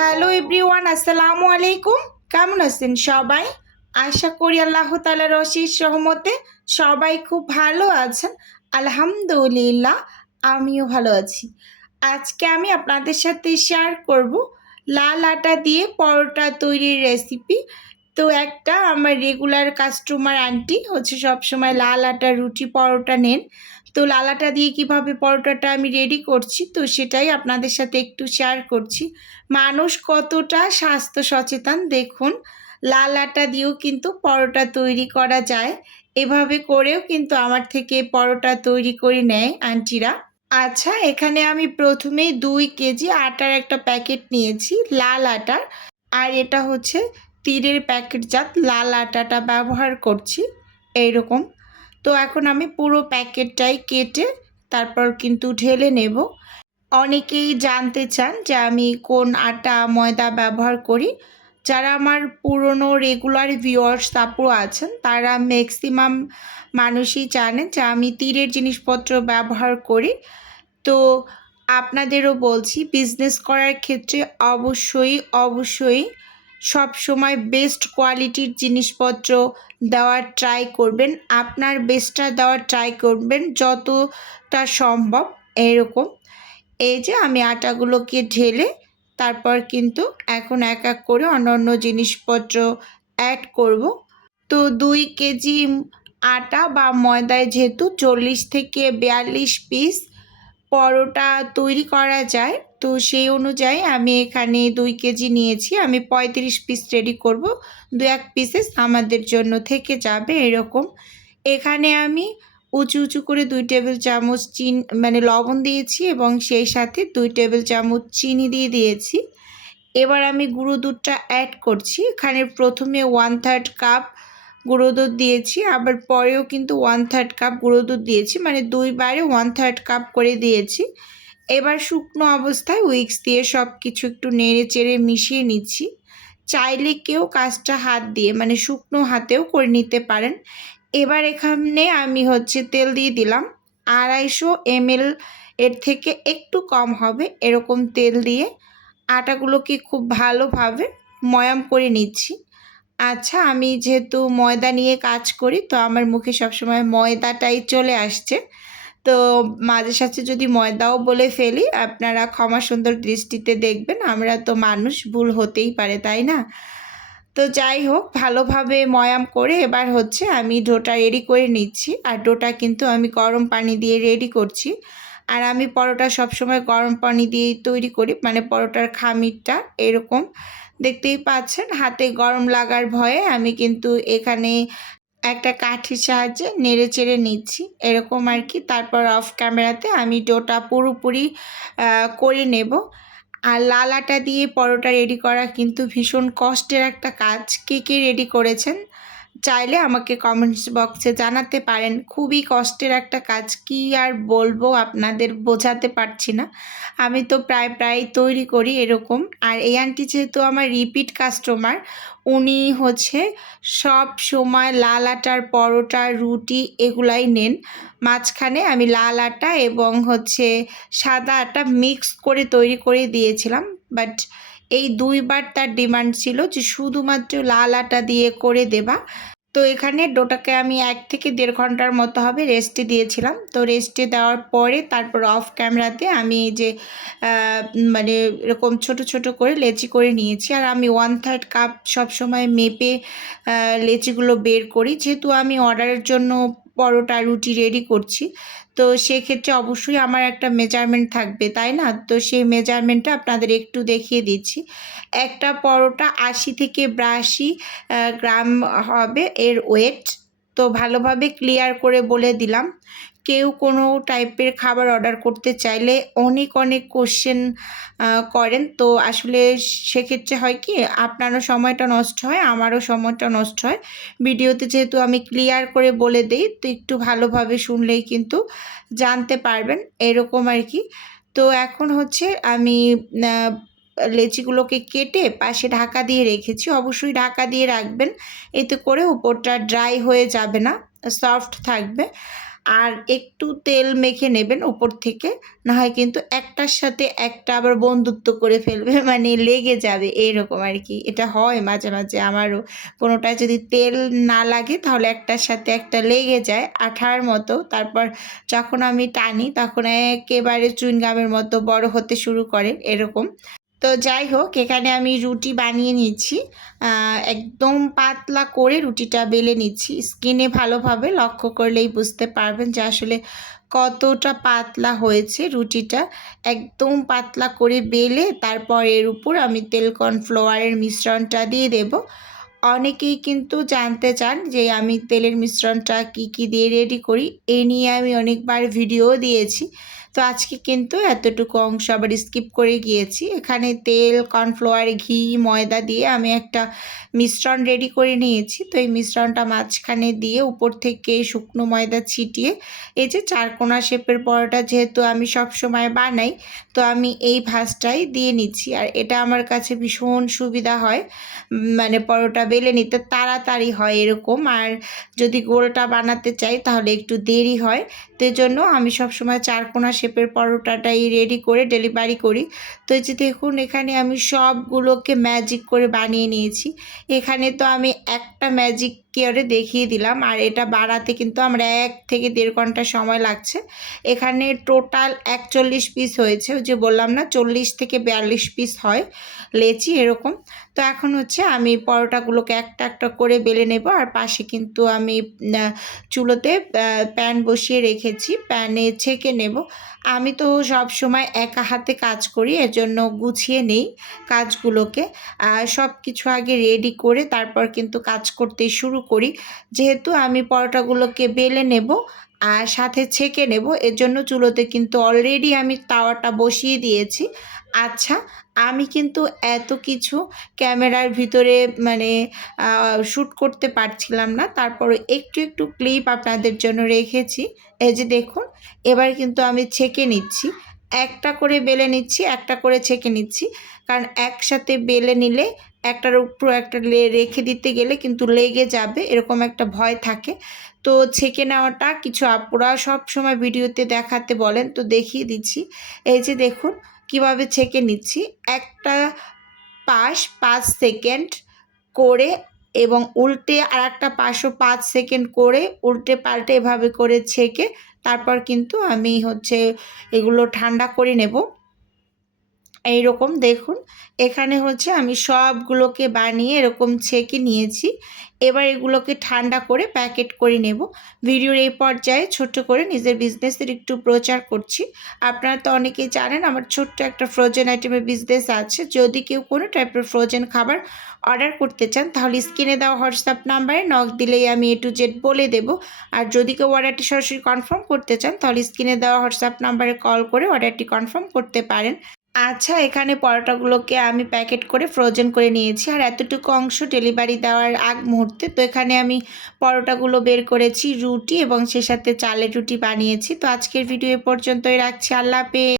Hello everyone, আসসালামু আলাইকুম। কেমন আছেন সবাই? আশা করি আল্লাহ তাআলার অশেষ রহমতে সবাই খুব ভালো আছেন। আলহামদুলিল্লাহ, আমিও ভালো আছি। আজকে আমি আপনাদের সাথে শেয়ার করব লাল আটা দিয়ে পরোটা তৈরির রেসিপি। তো একটা আমার রেগুলার কাস্টমার আন্টি হচ্ছে সবসময় লাল আটার রুটি পরোটা নেন। তো লাল আটা দিয়ে কীভাবে পরোটাটা আমি রেডি করছি, তো সেটাই আপনাদের সাথে একটু শেয়ার করছি। মানুষ কতটা স্বাস্থ্য সচেতন দেখুন, লাল আটা দিয়েও কিন্তু পরোটা তৈরি করা যায়। এভাবে করেও কিন্তু আমার থেকে পরোটা তৈরি করে নেয় আন্টিরা। আচ্ছা, এখানে আমি প্রথমেই 2 কেজি আটার একটা প্যাকেট নিয়েছি লাল আটার, আর এটা হচ্ছে তীরের প্যাকেটজাত লাল আটাটা ব্যবহার করছি এইরকম। তো এখন আমি পুরো প্যাকেটটাই কেটে তারপর কিন্তু ঢেলে নেব। অনেকেই জানতে চান যে আমি কোন আটা ময়দা ব্যবহার করি। যারা আমার পুরনো রেগুলার ভিউয়ার্স আপুরা আছেন তারা ম্যাক্সিমাম মানুষই জানেন যে আমি তীরের জিনিসপত্র ব্যবহার করি। তো আপনাদেরও বলছি, বিজনেস করার ক্ষেত্রে অবশ্যই সবসময় বেস্ট কোয়ালিটির জিনিসপত্র দেওয়ার ট্রাই করবেন। আপনার বেস্টটা দেওয়ার ট্রাই করবেন যতটা সম্ভব এরকম। এই যে আমি আটাগুলোকে ঢেলে তারপর কিন্তু এখন এক এক করে অন্য জিনিসপত্র অ্যাড করব। তো 2 কেজি আটা বা ময়দায় যেহেতু 40 থেকে 42 পিস পরোটা তৈরি করা যায়, তো সেই অনুযায়ী আমি এখানে 2 কেজি নিয়েছি। আমি 35 পিস রেডি করব, 2-1 পিসেস আমাদের জন্য থেকে যাবে এরকম। এখানে আমি উঁচু করে 2 টেবিল চামচ লবণ দিয়েছি এবং সেই সাথে 2 টেবিল চামচ চিনি দিয়ে দিয়েছি। এবার আমি গুঁড়ো দুধটা অ্যাড করছি। এখানে প্রথমে 1/3 কাপ গুঁড়ো দুধ দিয়েছি, আবার পরেও কিন্তু 1/3 কাপ গুঁড়ো দুধ দিয়েছি, মানে 2 বারে 1/3 কাপ করে দিয়েছি। এবার শুকনো অবস্থায় উইক্স দিয়ে সব কিছু একটু নেড়ে চেড়ে মিশিয়ে নিচ্ছি। চাইলে কেউ কাজটা হাত দিয়ে মানে শুকনো হাতেও করে নিতে পারেন। এবার এখানে আমি তেল দিয়ে দিলাম 250 ml, এর থেকে একটু কম হবে এরকম তেল দিয়ে আটাগুলোকে খুব ভালোভাবে ময়াম করে নিচ্ছি। আচ্ছা, আমি যেহেতু ময়দা নিয়ে কাজ করি তো আমার মুখে সবসময় ময়দাটাই চলে আসছে। তো মাঝে সাঝে যদি ময়দাও বলে ফেলি আপনারা ক্ষমা সুন্দর দৃষ্টিতে দেখবেন, আমরা তো মানুষ, ভুল হতেই পারে, তাই না? তো যাই হোক, ভালোভাবে ময়াম করে এবার আমি ডোটা রেডি করে নিচ্ছি। আর ডোটা কিন্তু আমি গরম পানি দিয়ে রেডি করছি। আর আমি পরোটা সবসময় গরম পানি দিয়েই তৈরি করি, মানে পরোটার খামিরটা এরকম দেখতেই পাচ্ছেন। হাতে গরম লাগার ভয়ে আমি কিন্তু এখানে একটা কাঠির সাহায্যে নেড়ে চেড়ে নিচ্ছি এরকম আর কি। তারপর অফ ক্যামেরাতে আমি ডোটা পুরোপুরি করে নেব। আর লাল আটা দিয়ে পরোটা রেডি করা কিন্তু ভীষণ কষ্টের একটা কাজ। কে রেডি করেছেন চাইলে আমাকে কমেন্টস বক্সে জানাতে পারেন। খুবই কষ্টের একটা কাজ, কি আর বলবো, আপনাদের বোঝাতে পারছি না। আমি তো প্রায় তৈরি করি এরকম। আর এই আন্টি যেহেতু আমার রিপিট কাস্টমার, উনি সব সময় লাল আটার পরোটা রুটি এগুলাই নেন। মাঝখানে আমি লাল আটা এবং সাদা আটা মিক্স করে তৈরি করে দিয়েছিলাম, বাট এই 2 বার তার ডিমান্ড ছিল যে শুধুমাত্র লাল আটা দিয়ে করে দেবা। তো এখানে ডোটাকে আমি 1 থেকে 1.5 ঘন্টার মতো হবে রেস্টে দিয়েছিলাম। তো রেস্টে দেওয়ার পরে তারপর অফ ক্যামেরাতে আমি এই যে এরকম ছোট করে লেচি করে নিয়েছি। আর আমি 1/3 কাপ সবসময় মেপে লেচিগুলো বের করি, যেহেতু আমি অর্ডারের জন্য পরোটা রুটি রেডি করছি। তো সেক্ষেত্রে অবশ্যই আমার একটা মেজারমেন্ট থাকবে, তাই না? তো সেই মেজারমেন্টটা আপনাদের একটু দেখিয়ে দিচ্ছি। একটা পরোটা 80 থেকে 82 গ্রাম হবে এর ওয়েট। তো ভালোভাবে ক্লিয়ার করে বলে দিলাম। কেউ কোনো টাইপের খাবার অর্ডার করতে চাইলে অনেক কোশ্চেন করেন। তো আসলে সেক্ষেত্রে হয় কি, আপনারও সময়টা নষ্ট হয়, আমারও সময়টা নষ্ট হয়। ভিডিওতে যেহেতু আমি ক্লিয়ার করে বলে দিই, তো একটু ভালোভাবে শুনলেই কিন্তু জানতে পারবেন এরকম আর কি। তো এখন আমি লেচিগুলোকে কেটে পাশে ঢাকা দিয়ে রেখেছি। অবশ্যই ঢাকা দিয়ে রাখবেন, এতে করে উপরটা ড্রাই হয়ে যাবে না, সফট থাকবে। আর একটু তেল মেখে নেবেন উপর থেকে, না হয় কিন্তু একটার সাথে একটা আবার বন্ধুত্ব করে ফেলবে, মানে লেগে যাবে এরকম আর কি। এটা হয় মাঝে মাঝে আমারও, কোনোটায় যদি তেল না লাগে তাহলে একটার সাথে একটা লেগে যায় আঠার মতো, তারপর যখন আমি টানি তখন একেবারে চুইংগামের মতো বড় হতে শুরু করে এরকম। তো যাই হোক, এখানে আমি রুটি বানিয়ে নিচ্ছি, একদম পাতলা করে রুটিটা বেলে নিচ্ছি। স্কিনে ভালোভাবে লক্ষ্য করলেই বুঝতে পারবেন যে আসলে কতটা পাতলা হয়েছে রুটিটা। একদম পাতলা করে বেলে তারপর এর উপর আমি তেল কর্নফ্লাওয়ারের মিশ্রণটা দিয়ে দেব। অনেকেই কিন্তু জানতে চান যে আমি তেলের মিশ্রণটা কি কি দিয়ে রেডি করি, এ নিয়ে আমি অনেকবার ভিডিও দিয়েছি। তো আজকে কিন্তু এতটুকু অংশ আবার স্কিপ করে গিয়েছি। এখানে তেল, কর্নফ্লাওয়ার, ঘি, ময়দা দিয়ে আমি একটা মিশ্রণ রেডি করে নিয়েছি। তো এই মিশ্রণটা মাঝখানে দিয়ে উপর থেকে শুকনো ময়দা ছিটিয়ে এই যে চারকোনা শেপের পরোটা যেহেতু আমি সব সময় বানাই, তো আমি এই ভাঁজটাই দিয়ে নিচ্ছি। আর এটা আমার কাছে ভীষণ সুবিধা হয়, মানে পরোটা বেলে নিতে তাড়াতাড়ি হয় এরকম। আর যদি গোলটা বানাতে চাই তাহলে একটু দেরি হয়। তো এই জন্য আমি সবসময় চারকোনা শেপের পরোটাটাই রেডি করে ডেলিভারি করি। তো এই যে দেখুন, এখানে আমি সবগুলোকে ম্যাজিক করে বানিয়ে নিয়েছি। এখানে তো আমি একটা ম্যাজিক করে দেখিয়ে দিলাম, আর এটা বানাতে কিন্তু আমরা 1 থেকে 1.5 ঘন্টা সময় লাগছে। এখানে টোটাল 41 পিস হয়েছে, ওই যে বললাম না 40 থেকে 42 পিস হয় লেচি এরকম। তো এখন হচ্ছে আমি পরোটাগুলোকে একটা একটা করে বেলে নেব। আর পাশে কিন্তু আমি চুলোতে প্যান বসিয়ে রেখেছি, প্যানে ছেঁকে নেব। আমি তো সব সময় একা হাতে কাজ করি, এজন্য গুছিয়ে নেই কাজগুলোকে। সব কিছু আগে রেডি করে তারপর কিন্তু কাজ করতে শুরু করি। যেহেতু আমি পরোটাগুলোকে বেলে নেব আর সাথে ছেঁকে নেব, এর জন্য চুলোতে কিন্তু অলরেডি আমি তাওয়াটা বসিয়ে দিয়েছি। আচ্ছা, আমি কিন্তু এত কিছু ক্যামেরার ভিতরে মানে শ্যুট করতে পারছিলাম না, তারপরে একটু একটু ক্লিপ আপনাদের জন্য রেখেছি। এই যে দেখুন, এবার কিন্তু আমি ছেঁকে নিচ্ছি, একটা করে বেলে নিচ্ছি, একটা করে ছেঁকে নিচ্ছি। কারণ একসাথে বেলে নিলে একটার উপর একটা রেখে দিতে গেলে কিন্তু লেগে যাবে, এরকম একটা ভয় থাকে। তো ছেঁকে নেওয়াটা কিছু আপুরা সব সময় ভিডিওতে দেখাতে বলেন, তো দেখিয়ে দিচ্ছি। এই যে দেখুন কিভাবে ছেঁকে নিচ্ছি। একটা পাশ 5 সেকেন্ড করে এবং উল্টে আর একটা পাশও 5 সেকেন্ড করে উল্টে পাল্টে এভাবে করে ছেঁকে তারপর কিন্তু আমি হচ্ছে এগুলো ঠান্ডা করে নেব। এইরকম দেখুন, এখানে হচ্ছে আমি সবগুলোকে বানিয়ে এরকম ছেঁকে নিয়েছি। এবার এগুলোকে ঠান্ডা করে প্যাকেট করে নেব। ভিডিওর এই পর্যায়ে ছোট্ট করে নিজের বিজনেসের একটু প্রচার করছি। আপনারা তো অনেকেই জানেন আমার ছোট্ট একটা ফ্রোজেন আইটেমের বিজনেস আছে। যদি কেউ কোনো টাইপের ফ্রোজেন খাবার অর্ডার করতে চান তাহলে স্ক্রিনে দেওয়া হোয়াটসঅ্যাপ নাম্বারে নক দিলেই আমি A to Z বলে দেব। আর যদি কেউ অর্ডারটি সরাসরি কনফার্ম করতে চান তাহলে স্ক্রিনে দেওয়া হোয়াটসঅ্যাপ নাম্বারে কল করে অর্ডারটি কনফার্ম করতে পারেন। আচ্ছা, এখানে পরোটাগুলোকে আমি প্যাকেট করে ফ্রোজেন করে নিয়েছি, আর এতটুকু অংশ ডেলিভারি দেওয়ার আগ মুহূর্তে তো এখানে আমি পরোটাগুলো বের করেছি রুটি এবং সে সাথে চালের রুটি বানিয়েছি। তো আজকের ভিডিও এ পর্যন্তই রাখছি। আল্লাহ হাফেজ।